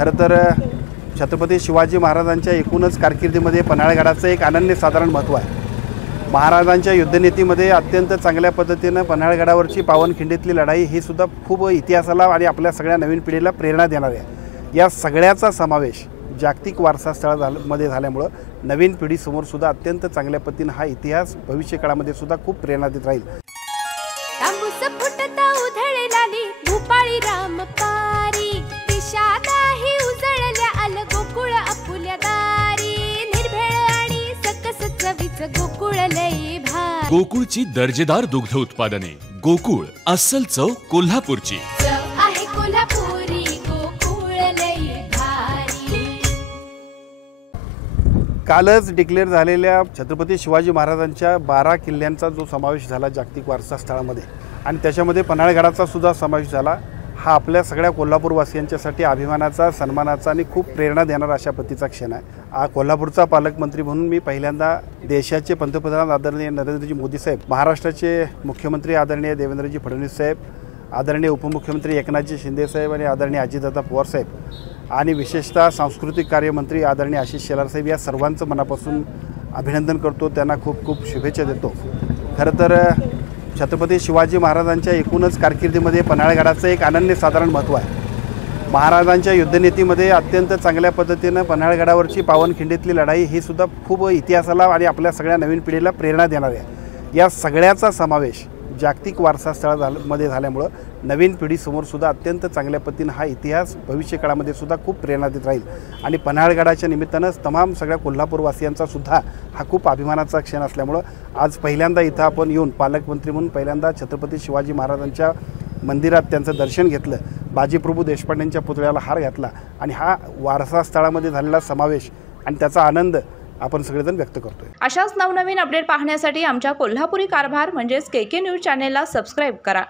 खरं तर छत्रपती शिवाजी महाराजांच्या एकूणच कारकिर्दीमध्ये पन्हाळगडाचं एक अनन्यसाधारण महत्त्व आहे। महाराजांच्या युद्धनीतीमध्ये अत्यंत चांगल्या पद्धतीनं पन्हाळगडावरची पावनखिंडीतली लढाई ही सुद्धा खूप इतिहासाला आणि आपल्या सगळ्या नवीन पिढीला प्रेरणा देणारी आहे। या सगळ्याचा समावेश जागतिक वारसा स्थळामध्ये झाल्यामुळे नवीन पिढीसमोर सुद्धा अत्यंत चांगल्या पद्धतीने हा इतिहास भविष्य काळामध्ये सुद्धा खूप प्रेरणा देत राहील। भूपाळी रामपारी दिशादाही उजळल्या आल गोकुळ आपुल्या दारी निर्भेळ आणि सकस चवीच गोकुळ लई भारी। गोकुळची दर्जेदार दुग्ध उत्पादने गोकुळ अस्सल चव कोल्हापूरची आहे कोल्हापुरी गोकुळ लई भारी। कालच डिक्लेअर झालेल्या छत्रपती शिवाजी महाराजांच्या 12 किल्ल्यांचा जो समावेश झाला जागतिक वारसा स्थळामध्ये आणि त्याच्यामध्ये पन्हाळगडाचा सुद्धा समावेश झाला, हा आपल्या सगळ्या कोल्हापूरवासियांच्यासाठी अभिमानाचा, सन्मानाचा आणि खूप प्रेरणा देणारा अशा पद्धतीचा क्षण आहे। कोल्हापूरचा पालकमंत्री म्हणून मी पहिल्यांदा देशाचे पंतप्रधान आदरणीय नरेंद्रजी मोदी साहेब, महाराष्ट्राचे मुख्यमंत्री आदरणीय देवेंद्रजी फडणवीस साहेब, आदरणीय उपमुख्यमंत्री एकनाथजी शिंदे साहेब आणि आदरणीय अजितदादा पवार साहेब आणि विशेषतः सांस्कृतिक कार्यमंत्री आदरणीय आशिष शेलार साहेब या सर्वांचं मनापासून अभिनंदन करतो, त्यांना खूप खूप शुभेच्छा देतो। खरं तर छत्रपती शिवाजी महाराजांच्या एकूणच कारकिर्दीमध्ये पन्हाळगडाचं एक अनन्यसाधारण महत्त्व आहे। महाराजांच्या युद्धनीतीमध्ये अत्यंत चांगल्या पद्धतीनं पन्हाळगडावरची पावनखिंडीतली लढाई ही सुद्धा खूप इतिहासाला आणि आपल्या सगळ्या नवीन पिढीला प्रेरणा देणारी आहे। या सगळ्याचा समावेश जागतिक वारसा स्थळामध्ये झाल्यामुळे नवीन पिढीसमोर सुद्धा अत्यंत चांगल्या पद्धतीने हा इतिहास भविष्य काळामध्ये सुद्धा खूप प्रेरणा देत राहील आणि पन्हाळगडाच्या निमित्तानं तमाम सगळ्या कोल्हापूरवासियांचा सुद्धा हा खूप अभिमानाचा क्षण असल्यामुळं आज पहिल्यांदा इथं आपण येऊन पालकमंत्री म्हणून पहिल्यांदा छत्रपती शिवाजी महाराजांच्या मंदिरात त्यांचं दर्शन घेतलं, बाजीप्रभू देशपांडेंच्या पुतळ्याला हार घातला आणि हा वारसा स्थळामध्ये झालेला समावेश आणि त्याचा आनंद आपण सगळेजण व्यक्त करतोय। अशाच नवनवीन अपडेट पाहण्यासाठी आमच्या कोल्हापुरी कारभार म्हणजेच KK न्यूज चॅनेलला सबस्क्राईब करा।